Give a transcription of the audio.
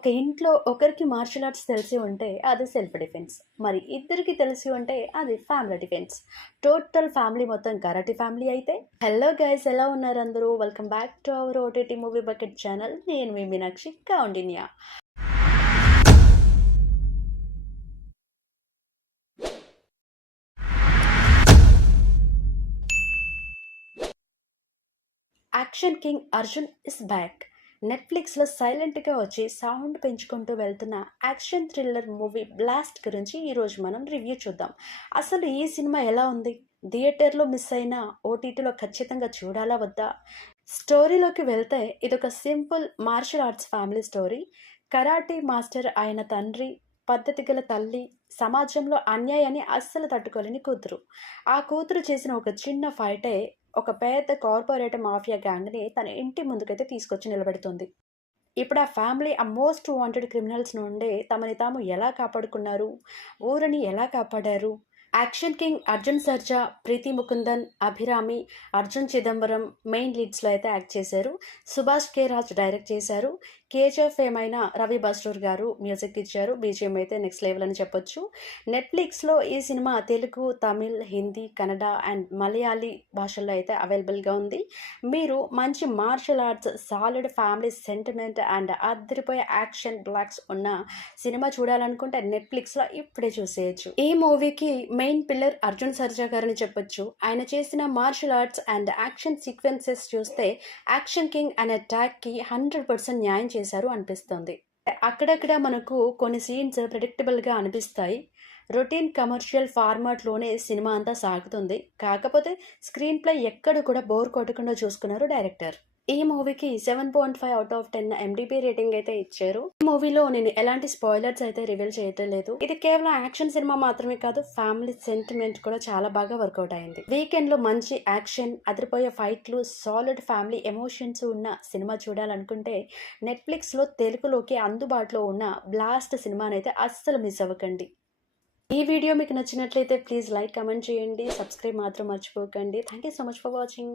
ఒక ఇంట్లో ఒకరికి మార్షల్ ఆర్ట్స్ తెలిసి ఉంటే అది సెల్ఫ్ డిఫెన్స్. మరి ఇద్దరికి తెలిసి ఉంటే అది ఫ్యామిలీ డిఫెన్స్. టోటల్ ఫ్యామిలీ మొత్తం కరాటే ఫ్యామిలీ అయితే. హలో గైస్, ఎలా ఉన్నారు అందరూ? Welcome back to our OTT movie bucket channel. నేను మీ Meenakshi Kaundinya. Action king Arjun is back. నెట్ఫ్లిక్స్లో సైలెంట్గా వచ్చి సౌండ్ పెంచుకుంటూ వెళ్తున్న యాక్షన్ థ్రిల్లర్ మూవీ బ్లాస్ట్ గురించి ఈరోజు మనం రివ్యూ చూద్దాం. అసలు ఈ సినిమా ఎలా ఉంది? థియేటర్లో మిస్ అయినా ఓటీటీలో ఖచ్చితంగా చూడాలా వద్దా? స్టోరీలోకి వెళ్తే ఇదొక simple martial arts family story. Karate master అయిన తండ్రి, పద్ధతి గల తల్లి, సమాజంలో అన్యాయాన్ని అస్సలు తట్టుకోలేని కూతురు. ఆ కూతురు చేసిన ఒక చిన్న ఫైటే ఒక పెద్ద కార్పొరేట్ మాఫియా గ్యాంగ్ని తన ఇంటి ముందుకైతే తీసుకొచ్చి నిలబెడుతుంది. ఇప్పుడు ఆ ఫ్యామిలీ ఆ మోస్ట్ వాంటెడ్ క్రిమినల్స్ నుండి తమని తాము ఎలా కాపాడుకున్నారు, ఊరిని ఎలా కాపాడారు. యాక్షన్ కింగ్ అర్జున్ సర్జా, ప్రీతి ముకుందన్, అభిరామి, అర్జున్ చిదంబరం మెయిన్ లీడ్స్లో అయితే యాక్ట్ చేశారు. సుభాష్ కే రాజ్ డైరెక్ట్ చేశారు. కేజీఎఫ్ ఫేమ్ అయిన రవి బస్రూర్ గారు మ్యూజిక్ ఇచ్చారు. బీజిఎం అయితే నెక్స్ట్ లెవెల్ అని చెప్పొచ్చు. నెట్ఫ్లిక్స్లో ఈ సినిమా తెలుగు, తమిళ్, హిందీ, కన్నడ అండ్ మలయాళీ భాషల్లో అయితే అవైలబుల్గా ఉంది. మీరు మంచి martial arts, solid family sentiment and అదిరిపోయే యాక్షన్ బ్లాక్స్ ఉన్న సినిమా చూడాలనుకుంటే నెట్ఫ్లిక్స్లో ఇప్పుడే చూసేయచ్చు. ఈ మూవీకి మెయిన్ పిల్లర్ అర్జున్ సర్జా గారని చెప్పొచ్చు. ఆయన చేసిన martial arts and action sequences చూస్తే యాక్షన్ కింగ్ అనే ట్యాగ్కి 100% న్యాయం చేశారు అనిపిస్తుంది. అక్కడక్కడ మనకు కొన్ని సీన్స్ ప్రెడిక్టబుల్గా అనిపిస్తాయి. రొటీన్ కమర్షియల్ ఫార్మాట్లోనే సినిమా అంతా సాగుతుంది. కాకపోతే స్క్రీన్ ప్లే ఎక్కడ కూడా బోర్ కొట్టకుండా చూసుకున్నారు డైరెక్టర్. ఈ మూవీకి 7.5 అవుట్ ఆఫ్ 10 MDB రేటింగ్ అయితే ఇచ్చారు. ఈ మూవీలో నేను ఎలాంటి స్పాయిలర్స్ అయితే రివీల్ చేయటం లేదు. ఇది కేవలం యాక్షన్ సినిమా మాత్రమే కాదు, ఫ్యామిలీ సెంటిమెంట్ కూడా చాలా బాగా వర్కౌట్ అయింది. వీకెండ్ లో మంచి యాక్షన్, అదిరిపోయే ఫైట్లు, సాలిడ్ ఫ్యామిలీ ఎమోషన్స్ ఉన్న సినిమా చూడాలనుకుంటే నెట్ఫ్లిక్స్ లో తెలుగులోకి అందుబాటులో ఉన్న బ్లాస్ట్ సినిమానైతే అస్సలు మిస్ అవ్వకండి. ఈ వీడియో మీకు నచ్చినట్లయితే ప్లీజ్ లైక్, కమెంట్ చేయండి, సబ్స్క్రైబ్ మాత్రం మర్చిపోకండి. Thank you so much for watching.